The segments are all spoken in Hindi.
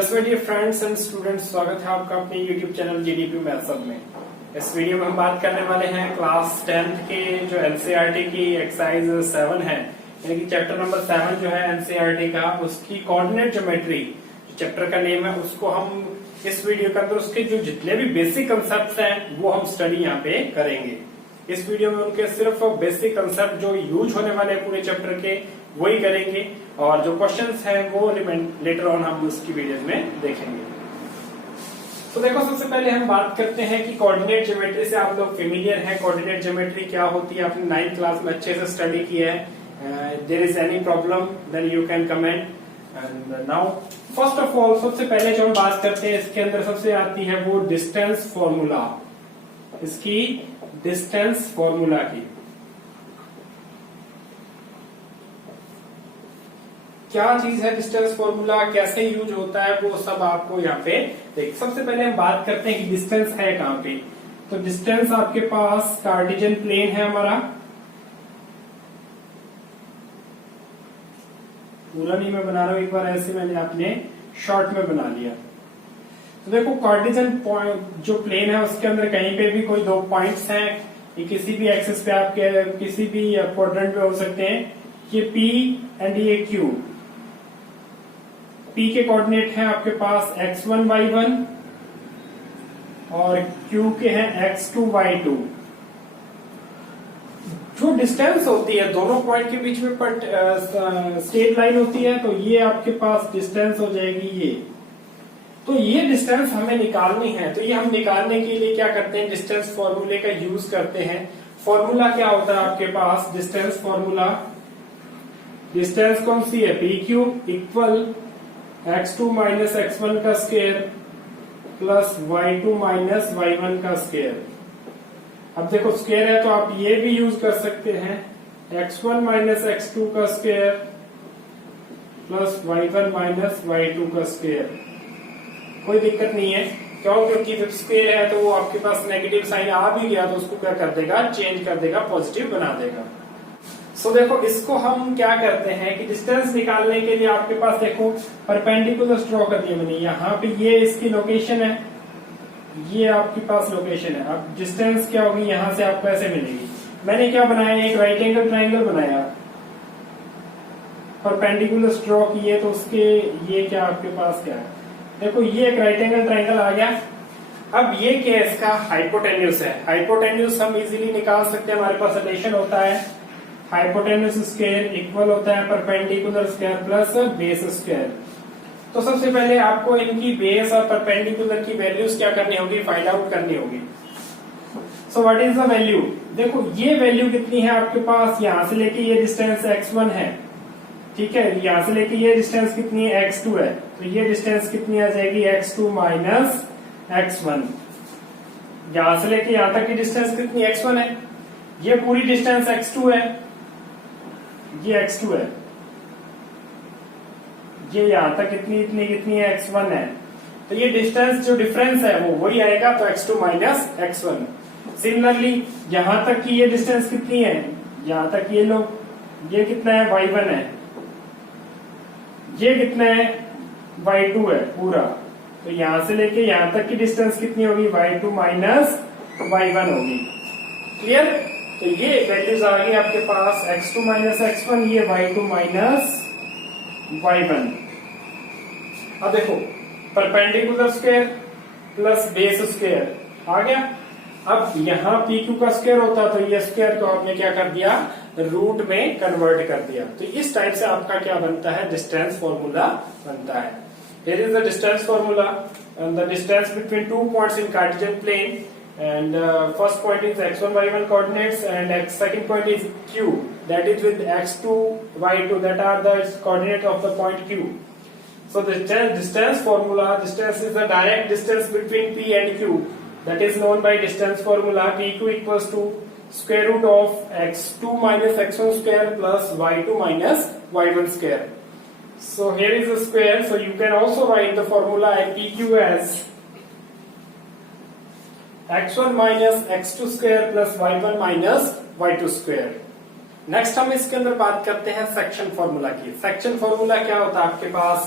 Yes my dear friends and students, स्वागत है आपका अपने YouTube channel GDP maths hub में। इस वीडियो में हम बात करने वाले हैं क्लास 10th के जो एनसीईआरटी की एक्सरसाइज 7 है, यानी कि चैप्टर नंबर 7 जो है एनसीईआरटी का, उसकी कोऑर्डिनेट ज्योमेट्री चैप्टर का नेम है। उसको हम इस वीडियो के अंदर उसके जो जितने भी बेसिक कंसेप्ट हैं वो हम स्टडी यहाँ पे करेंगे। इस वीडियो में उनके सिर्फ बेसिक कंसेप्ट जो यूज होने वाले हैं पूरे चैप्टर के वही करेंगे, और जो क्वेश्चंस हैं वो लेटर ऑन हम उसकी वीडियोस में देखेंगे। तो देखो, सबसे पहले हम बात करते हैं कि कोऑर्डिनेट ज्योमेट्री से आप लोग फेमिलियर हैं। कोऑर्डिनेट ज्योमेट्री क्या होती है, आपने 9th क्लास में अच्छे से स्टडी किया है। There is any problem then you can comment. And now first of all, सबसे पहले जो हम बात करते हैं इसके अंदर सबसे आती है वो डिस्टेंस फॉर्मूला। इसकी डिस्टेंस फॉर्मूला की क्या चीज है, डिस्टेंस फॉर्मूला कैसे यूज होता है, वो सब आपको यहाँ पे देख। सबसे पहले हम बात करते हैं कि डिस्टेंस है कहाँ पे। तो डिस्टेंस आपके पास कार्टेशियन प्लेन है हमारा, पूरा नहीं मैं बना रहा हूं, एक बार ऐसे मैंने आपने शॉर्ट में बना लिया। तो देखो, कार्टेशियन पॉइंट जो प्लेन है उसके अंदर कहीं पे भी कोई दो पॉइंट्स हैं, ये किसी भी एक्सिस पे आपके किसी भी क्वाड्रेंट पे हो सकते हैं। ये P एंड ये Q। P के कोऑर्डिनेट हैं आपके पास x1 y1 और Q के हैं x2 y2। जो डिस्टेंस होती है दोनों पॉइंट के बीच में स्ट्रेट लाइन होती है, तो ये आपके पास डिस्टेंस हो जाएगी ये। तो ये डिस्टेंस हमें निकालनी है, तो ये हम निकालने के लिए क्या करते हैं, डिस्टेंस फॉर्मूले का यूज करते हैं। फॉर्मूला क्या होता है आपके पास, डिस्टेंस फॉर्मूला, डिस्टेंस कौन सी है, PQ equal x2 minus x1 का square plus y2 minus y1 का स्क्वायर। अब देखो स्क्वायर है तो आप ये भी यूज कर सकते हैं, x1 माइनस x2 का square plus y1 minus y2 का स्क्वायर। कोई दिक्कत नहीं है, क्यों? क्योंकि जब स्क्वायर है तो वो आपके पास नेगेटिव साइन आ भी गया तो उसको क्या कर देगा, चेंज कर देगा, पॉजिटिव बना देगा। सो देखो, इसको हम क्या करते हैं कि डिस्टेंस निकालने के लिए आपके पास देखो परपेंडिकुलर ड्रॉ कर दिया मैंने। यहाँ पे ये इसकी लोकेशन है, ये आपके पास लोकेशन है। अब डिस्टेंस क्या होगी, यहाँ से आपको ऐसे मिलेगी। मैंने क्या बनाया, एक राइट एंगल ट्राइंगल बनाया, परपेंडिकुलर ड्रॉ किए, तो उसके ये क्या आपके पास क्या है, देखो ये एक राइट एंगल ट्राइंगल आ गया। अब ये क्या है, इसका हाइपोटेन्यूज है। हाइपोटेन्यूज हम इजीली निकाल सकते हैं, हमारे पास रिलेशन होता है हाइपोटेन्यूज स्क्वायर इक्वल होता है perpendicular square plus base square. तो सबसे पहले आपको इनकी बेस और परपेंडिकुलर की वैल्यूज क्या करनी होगी, फाइंड आउट करनी होगी। So what is the value, देखो ये वैल्यू कितनी है आपके पास, यहां से लेके ये डिस्टेंस x1 है, ठीक है, यहां से लेके ये डिस्टेंस कितनी है, x2 है, तो ये डिस्टेंस कितनी आ जाएगी, x2 माइनस x1। यहां से लेके यहां तक की डिस्टेंस कितनी, x1 है, ये पूरी डिस्टेंस x2 है, ये x2 है, ये यहां तक कितनी है, x1 है। तो ये डिस्टेंस जो डिफरेंस है वो वही आएगा, तो x2 माइनस x1। सिमिलरली यहां तक की ये डिस्टेंस कितनी है, यहां तक ये लोग, ये कितना है, y1 है, ये कितना है, y2 है पूरा। तो यहां से लेके यहां तक की डिस्टेंस कितनी होगी, y2 माइनस y1 होगी। क्लियर? तो ये वैल्यूज आ गई आपके पास x2 माइनस x1, ये y2 माइनस y1। अब देखो perpendicular square plus base square आ गया। अब यहाँ PQ का स्क्वायर होता तो ये स्क्वायर को आपने क्या कर दिया, रूट में कन्वर्ट कर दिया। तो इस टाइप से आपका क्या बनता है, डिस्टेंस फॉर्मूला बनता है। Here is the distance formula, and the distance between two points in Cartesian plane, and first point is x1 y1 coordinates, and second point is Q, that is with x2 y2, that are the coordinate of the point Q. So the distance formula, distance is the direct distance between P and Q, that is known by distance formula. PQ equals to square root of x2 minus x1 square plus y2 minus y1 square. So here is a square, so you can also write the formula PQ as x1 minus x2 square plus y1 minus y2 square. Next हम इसके अंदर बात करते हैं सेक्शन फॉर्मूला की। सेक्शन फॉर्मूला क्या होता है आपके पास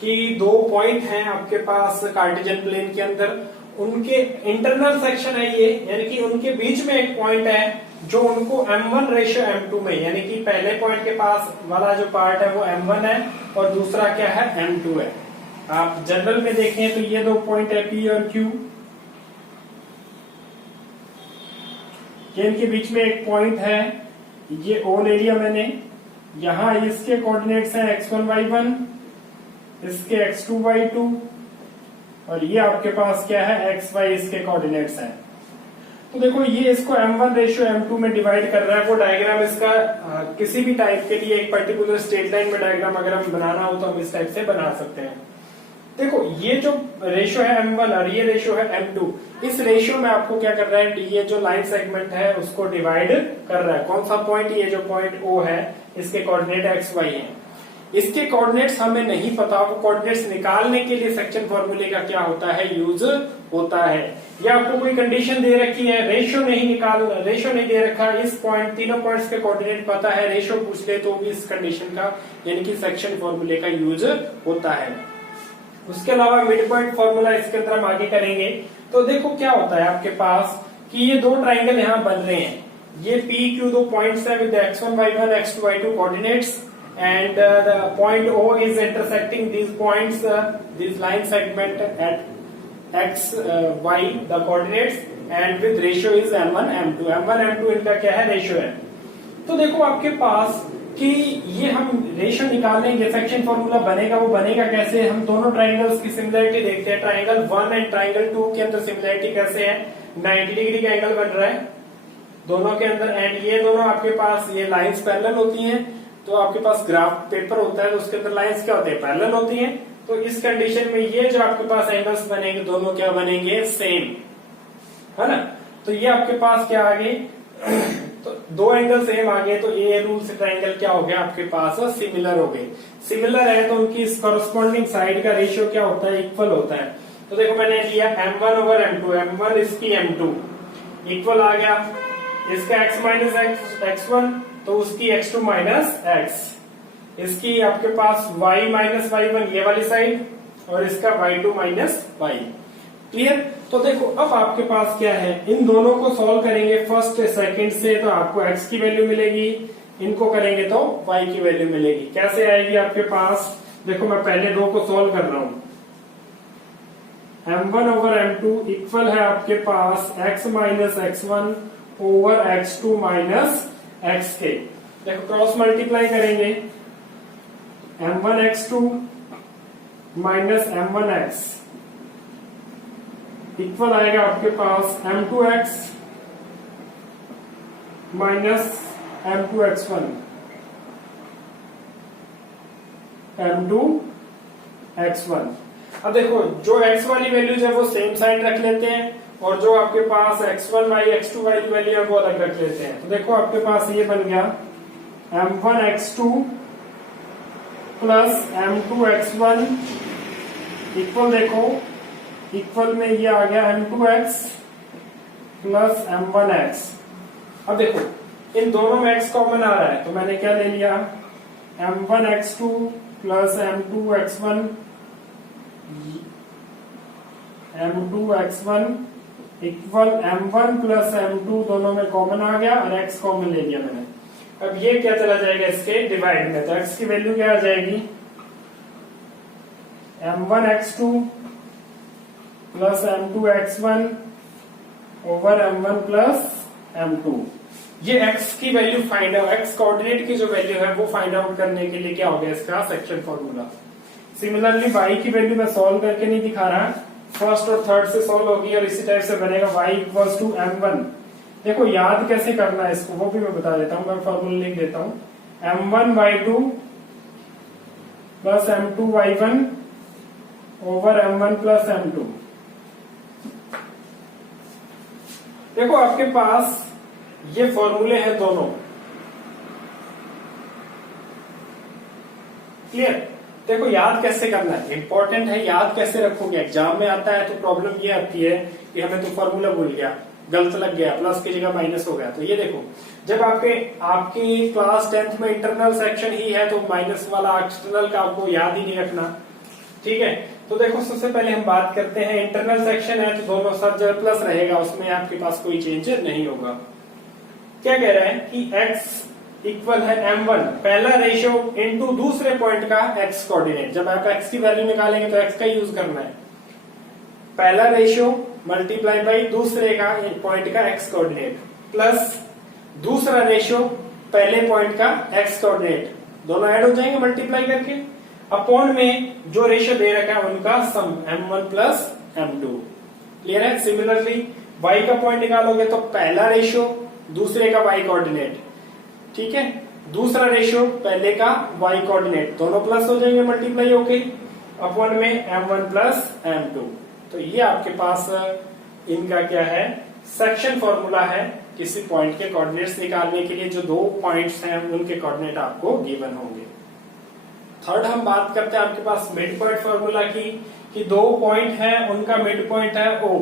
कि दो पॉइंट हैं आपके पास कार्टेशियन प्लेन के अंदर, उनके इंटरनल सेक्शन है ये, यानी कि उनके बीच में एक पॉइंट है जो उनको m1 रेशियो m2 में, यानी कि पहले पॉइंट के पास वाला जो पार्ट है वो m1 है और दूसरा क्या है m2 है। आप जनरल में देखें तो ये दो पॉइंट है P और Q, इनके बीच में एक पॉइंट है, ये O ले लिया मैंने। यहां इसके कोऑर्डिनेट्स हैं x1 y1, इसके x2 y2 और ये आपके पास क्या है xy, इसके कोऑर्डिनेट्स हैं। तो देखो ये इसको m1 रेशियो m2 में डिवाइड कर रहा है। वो डायग्राम इसका किसी भी टाइप के लिए एक पर्टिकुलर स्ट्रेट लाइन में डायग्राम अगर हम बनाना हो तो हम इस टाइप से बना सकते हैं। देखो ये जो रेशियो है m1 और ये रेशियो है m2, इस रेशियो में आपको क्या कर रहा है, ये जो लाइन सेगमेंट है उसको डिवाइड कर रहा है। कौन सा पॉइंट, ये जो पॉइंट O है इसके कोऑर्डिनेट xy है। इसके कोऑर्डिनेट्स हमें नहीं पता, वो कोऑर्डिनेट्स निकालने के लिए सेक्शन फॉर्मूले का क्या होता है, यूज होता है। या आपको कोई कंडीशन दे रखी है, रेशियो नहीं दे रखा, इस पॉइंट तीनों पॉइंट्स के कोऑर्डिनेट पता है, रेशियो पूछ ले तो भी इस कंडीशन का यानी कि सेक्शन फॉर्मूले का यूज होता है। उसके अलावा मिड पॉइंट फॉर्मूला इसके अंदर हम आगे करेंगे। तो देखो क्या होता है आपके पास कि ये दो ट्राइंगल यहाँ बन रहे हैं, ये PQ दो पॉइंट्स है with x1 y1 x2 y2 coordinates and the point O is intersecting these points, this line segment at x y the coordinates and with ratio is m1 m2 इनका क्या है, रेशियो है। तो देखो आपके पास कि ये हम रेशियो निकालेंगे, सेक्शन फॉर्मूला बनेगा, वो बनेगा कैसे, हम दोनों ट्राइंगल्स की सिमिलरिटी देखते हैं। ट्राइंगल 1 एंड ट्राइंगल 2 के अंदर सिमिलरिटी कैसे है, 90 डिग्री का एंगल बन रहा है दोनों के अंदर, एंड ये दोनों आपके पास ये लाइंस पैरेलल होती हैं। तो आपके पास ग्राफ पेपर होता है तो उसके अंदर लाइंस क्या होते हैं, पैरेलल होती हैं। तो इस कंडीशन में ये जो आपके पास एंगल्स बनेंगे दोनों क्या बनेंगे, सेम, है ना। तो ये आपके पास क्या आ गए तो दो एंगल सेम आ गए, तो ए रूल से ट्राइंगल क्या हो गया आपके पास, सिमिलर हो गए। सिमिलर है तो उनकी कॉरस्पॉन्डिंग साइड का रेशियो क्या होता है, इक्वल होता है। तो देखो मैंने लिया m1 ओवर m2, m1 इसकी m2 इक्वल आ गया, इसका x माइनस x1 तो उसकी x2 माइनस x, इसकी आपके पास y माइनस y1 ये वाली साइड और इसका y2 माइनस y। क्लियर। तो देखो अब आपके पास क्या है, इन दोनों को सॉल्व करेंगे फर्स्ट सेकंड से तो आपको x की वैल्यू मिलेगी, इनको करेंगे तो y की वैल्यू मिलेगी। कैसे आएगी आपके पास, देखो मैं पहले दो को सॉल्व कर रहा हूं। m1 ओवर m2 इक्वल है आपके पास x minus x1 over x2 minus x के। देखो क्रॉस मल्टीप्लाई करेंगे, m1 x2 minus m1 x equal आएगा आपके पास m2 x minus m2 x1 m2 x1। अब देखो जो x वाली वैल्यूज है वो सेम साइड रख लेते हैं और जो आपके पास x1 y x2 y की वैल्यू है वो अलग रख लेते हैं। तो देखो आपके पास ये बन गया m1 x2 plus m2 x1 equal, देखो इक्वल में ये आ गया m2 x plus m1 x। अब देखो इन दोनों में x कॉमन आ रहा है तो मैंने क्या ले लिया, m1 x2 plus m2 x1 equal m1 plus m2 दोनों में कॉमन आ गया और x कॉमन ले लिया मैंने। अब ये क्या चला जाएगा इसके डिवाइड में, तो x की वैल्यू क्या आ जाएगी, m1 x2 plus m2 x1 over m1 plus m2। ये x की value find out, x coordinate की जो वैल्यू है वो फाइंड आउट करने के लिए क्या हो गया इसका सेक्शन फॉर्मूला। सिमिलरली y की वैल्यू मैं सॉल्व करके नहीं दिखा रहा, फर्स्ट और थर्ड से सॉल्व होगी और इसी टाइप से बनेगा y इक्वल्स टू m1। देखो याद कैसे करना है इसको वो भी मैं बता देता हूं, मैं फॉर्मूला लिख देता हूं, m1 y2 plus m2 y1 over m1 plus m2। देखो आपके पास ये फॉर्मूले हैं दोनों, क्लियर। देखो याद कैसे करना है, इंपॉर्टेंट है, याद कैसे रखोगे, एग्जाम में आता है तो प्रॉब्लम ये आती है कि हमें तो फॉर्मूला भूल गया। गलत लग गया, प्लस की जगह माइनस हो गया। तो ये देखो, जब आपकी क्लास 10th में इंटरनल सेक्शन ही है तो माइनस वाला एक्सटर्नल का आपको याद ही नहीं रखना, ठीक है। तो देखो सबसे पहले हम बात करते हैं, इंटरनल सेक्शन है तो दोनों सब जगह प्लस रहेगा, उसमें आपके पास कोई चेंज नहीं होगा। क्या कह रहा है कि x इक्वल है m1 पहला रेशियो इनटू दूसरे पॉइंट का x कोऑर्डिनेट। जब आप x की वैल्यू निकालेंगे तो x का यूज करना है, पहला रेशियो मल्टीप्लाई बाई दूसरे का पॉइंट का x कोऑर्डिनेट प्लस दूसरा रेशियो पहले पॉइंट का x कोऑर्डिनेट, दोनों ऐड हो जाएंगे मल्टीप्लाई करके, अपॉन में जो रेशियो दे रखा है उनका सम m1 प्लस m2। क्लियर है। सिमिलरली y का पॉइंट निकालोगे तो पहला रेशियो दूसरे का y कोऑर्डिनेट, ठीक है, दूसरा रेशियो पहले का y कोऑर्डिनेट, दोनों प्लस हो जाएंगे मल्टीप्लाई होके, अपॉन में m1 प्लस m2। तो ये आपके पास इनका क्या है, सेक्शन फॉर्मूला है किसी पॉइंट के कोऑर्डिनेट्स निकालने के लिए। जो दो पॉइंट्स हैं उनके कोऑर्डिनेट आपको गिवन होंगे। थर्ड हम बात करते हैं आपके पास मिड पॉइंट फॉर्मूला की, कि दो पॉइंट है उनका मिड पॉइंट है O।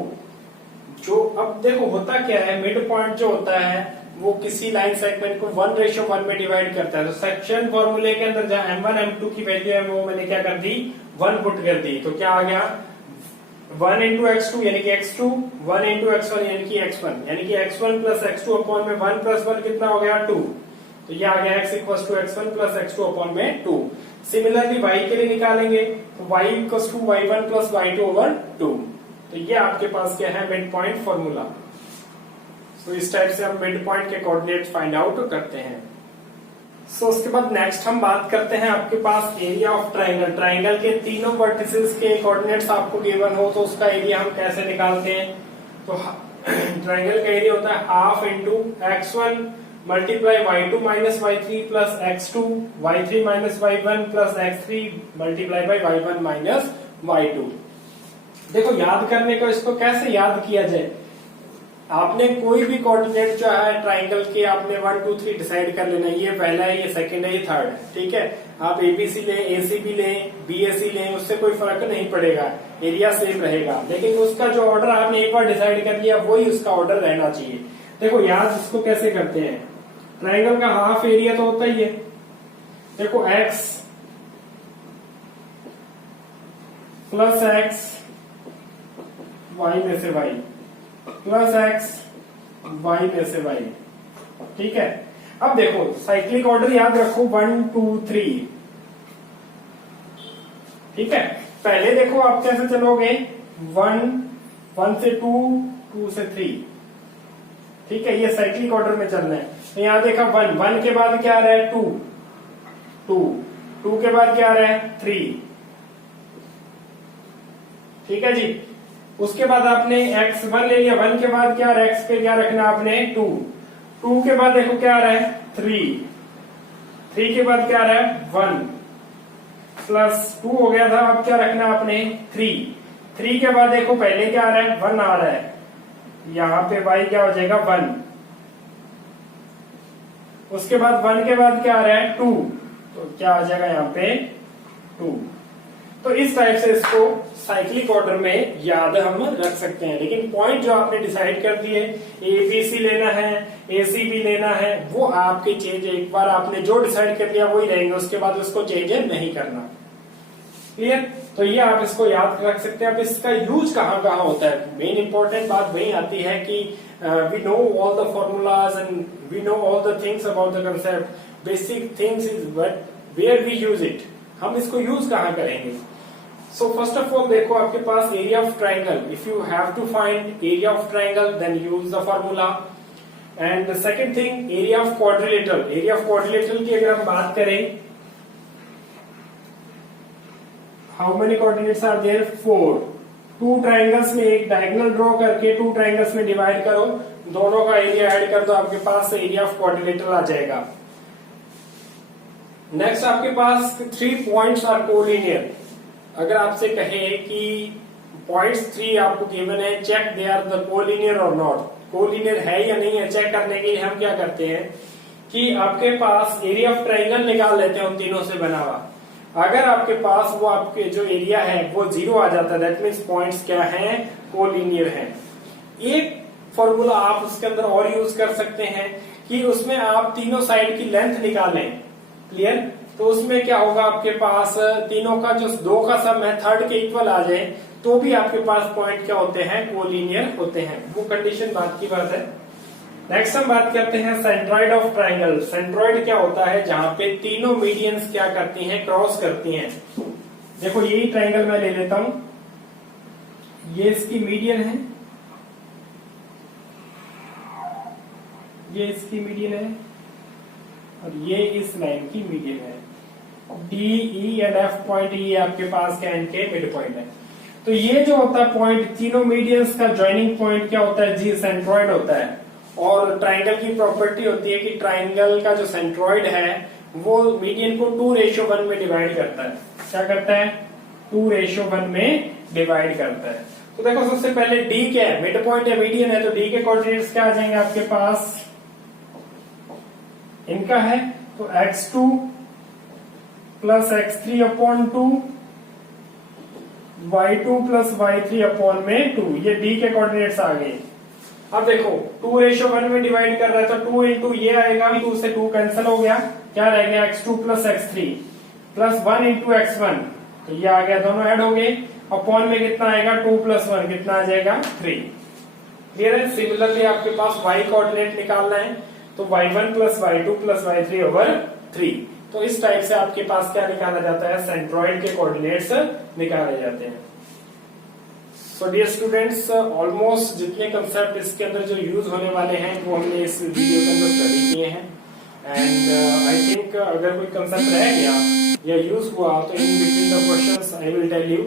जो अब देखो होता क्या है, मिड पॉइंट जो होता है वो किसी लाइन सेगमेंट को 1:1 में डिवाइड करता है। तो सेक्शन फॉर्मूले के अंदर जहां m1 m2 की वैल्यू है वो मैंने क्या कर दी, 1 पुट कर दी। तो क्या आ गया, 1 इंटू x2 यानी कि x2, 1 इंटू x1 यानी कि x1, यानी कि x1 प्लस x2 अपॉन में 1 प्लस 1 कितना हो गया 2। तो ये आ गया x equal to x1 plus x2 upon में 2। सिमिलरली y के लिए निकालेंगे तो y equal to y1 plus y2 over 2। तो ये आपके पास क्या है, मिड पॉइंट फॉर्मूला। तो इस टाइप से हम मिड पॉइंट के कोऑर्डिनेट फाइंड आउट करते हैं। सो उसके बाद नेक्स्ट हम बात करते हैं आपके पास एरिया ऑफ ट्राइंगल। ट्राइंगल के तीनों वर्टिसेस के कोऑर्डिनेट्स आपको गिवन हो तो उसका एरिया हम कैसे निकालते हैं। तो ट्राइंगल का एरिया होता है half into x1 multiply y2 minus y3 plus x2 y3 minus y1 plus x3 multiply by y1 minus y2। देखो याद करने को इसको कैसे याद किया जाए, आपने कोई भी कोऑर्डिनेट जो है ट्राइंगल के आपने 1 2 3 डिसाइड कर लेना, ये पहला है, ये सेकंड है, ये थर्ड है, ठीक है। आप एबीसी लें, एसीबी लें, बीएसी लें, उससे कोई फर्क नहीं पड़ेगा, एरिया सेम रहेगा। लेकिन उसका जो ऑर्डर आपने एक बार डिसाइड कर लिया वही उसका ऑर्डर रहना चाहिए। देखो याद इसको कैसे करते हैं, ट्राइंगल का हाफ एरिया तो होता ही है। देखो x प्लस x y में से y प्लस x y में से y, ठीक है। अब देखो साइक्लिक ऑर्डर याद रखो 1 2 3, ठीक है। पहले देखो आप कैसे चलोगे, 1 से 2 2 से 3, ठीक है, ये साइक्लिक ऑर्डर में चलना है। तो यहां देखा 1 के बाद क्या आ रहा है 2 के बाद क्या आ रहा है 3, ठीक है जी। उसके बाद आपने x1 ले लिया, 1 के बाद क्या आ रहा है, x पे क्या रखना आपने 2 के बाद देखो क्या आ रहा है 3 के बाद क्या आ रहा है 1 प्लस 2 हो गया था, अब क्या रखना आपने 3 के बाद देखो पहले क्या आ रहा है 1 आ रहा है, यहाँ पे y क्या हो जाएगा 1, उसके बाद 1 के बाद क्या आ रहा है 2, तो क्या आ जाएगा यहाँ पे 2। तो इस टाइप से इसको साइक्लिक ऑर्डर में याद हम रख सकते हैं। लेकिन पॉइंट जो आपने डिसाइड कर दिए, एबीसी लेना है, एसीबी लेना है, वो आपके चेंज, एक बार आपने जो डिसाइड कर लिया वही रहेंगे, उसके बाद उसको चेंज नहीं करना। क्लियर। तो ये आप इसको याद रख सकते हैं। अब इसका यूज कहाँ कहाँ होता है, मेन इंपॉर्टेंट बात वही आती है कि we know all the formulas and we know all the things about the concept, basic things is but where we use it, हम इसको यूज कहाँ करेंगे। So first of all देखो आपके पास area of triangle, if you have to find area of triangle then use the formula, and the second thing area of quadrilateral की अगर हम बात करें, how many coordinates are there 4, 2 triangles में एक diagonal draw करके 2 triangles में divide करो, दोनों का एरिया ऐड कर दो, आपके पास एरिया ऑफ quadrilateral आ जाएगा। नेक्स्ट आपके पास 3 points are collinear, अगर आपसे कहे कि पॉइंट्स 3 आपको गिवन है, check they are the collinear और नॉट, कोलिनियर है या नहीं है चेक करने के लिए हम क्या करते हैं कि आपके पास एरिया ऑफ ट्राइंगल निकाल लेते हैं उन तीनों से बना हुआ। अगर आपके पास वो आपके जो एरिया है वो 0 आ जाता है, दैट मीन्स पॉइंट्स क्या हैं, कोलिनियर हैं। एक फॉर्मूला आप उसके अंदर और यूज कर सकते हैं कि उसमें आप तीनों साइड की लेंथ निकालें। क्लियर? तो उसमें क्या होगा, आपके पास तीनों का जो 2 का सम है थर्ड के इक्वल आ जाए तो भी आपके पास पॉइंट क्या होते हैं, कोलिनियर होते हैं। वो कंडीशन बात की बात है। नेक्स्ट हम बात करते हैं सेंट्रॉइड ऑफ ट्राइंगल। सेंट्रॉइड क्या होता है, जहां पे तीनों मीडियंस क्या करती हैं, क्रॉस करती हैं। देखो यही ट्राइंगल मैं ले लेता हूं, ये इसकी मीडियन है, ये इसकी मीडियन है और ये इस लाइन की मीडियन है। D E and F point ये आपके पास क्या, इनके मिड पॉइंट है। तो ये जो होता है पॉइंट, तीनों मीडियंस का ज्वाइनिंग पॉइंट क्या होता है जी, सेंट्रॉइड होता है। और ट्राइंगल की प्रॉपर्टी होती है कि ट्राइंगल का जो सेंट्रॉइड है वो मीडियन को 2:1 में डिवाइड करता है। क्या करता है, 2:1 में डिवाइड करता है। तो देखो सबसे पहले डी क्या है, मिड पॉइंट है, मीडियन है, तो डी के कोऑर्डिनेट्स क्या आ जाएंगे आपके पास, इनका है तो x2 plus x3 upon 2, y2 plus y3 upon में 2, ये डी के कोऑर्डिनेट्स आ गए। अब देखो 2:1 में डिवाइड कर रहा है तो 2 इंटू ये आएगा, 2 से 2 कैंसिल हो गया, क्या रह गया x2 plus x3 plus 1 into x1, तो ये आ गया, दोनों ऐड हो गए। अपॉन में कितना आएगा, 2 प्लस 1 कितना आ जाएगा, 3। क्लियर है? सिमिलरली आपके पास y कोऑर्डिनेट निकालना है तो y1 plus y2 plus y3 over 3। तो इस टाइप से आपके पास क्या निकाला जाता है, सेंट्रॉइड के कोऑर्डिनेट्स निकाले जाते हैं। सो डियर स्टूडेंट्स, ऑलमोस्ट जितने कंसेप्ट इसके अंदर जो यूज होने वाले हैं वो हमने इस वीडियो के अंदर स्टडी किए हैं। एंड आई थिंक अगर कोई कंसेप्ट रह गया या यूज हुआ तो in between the questions I will tell you.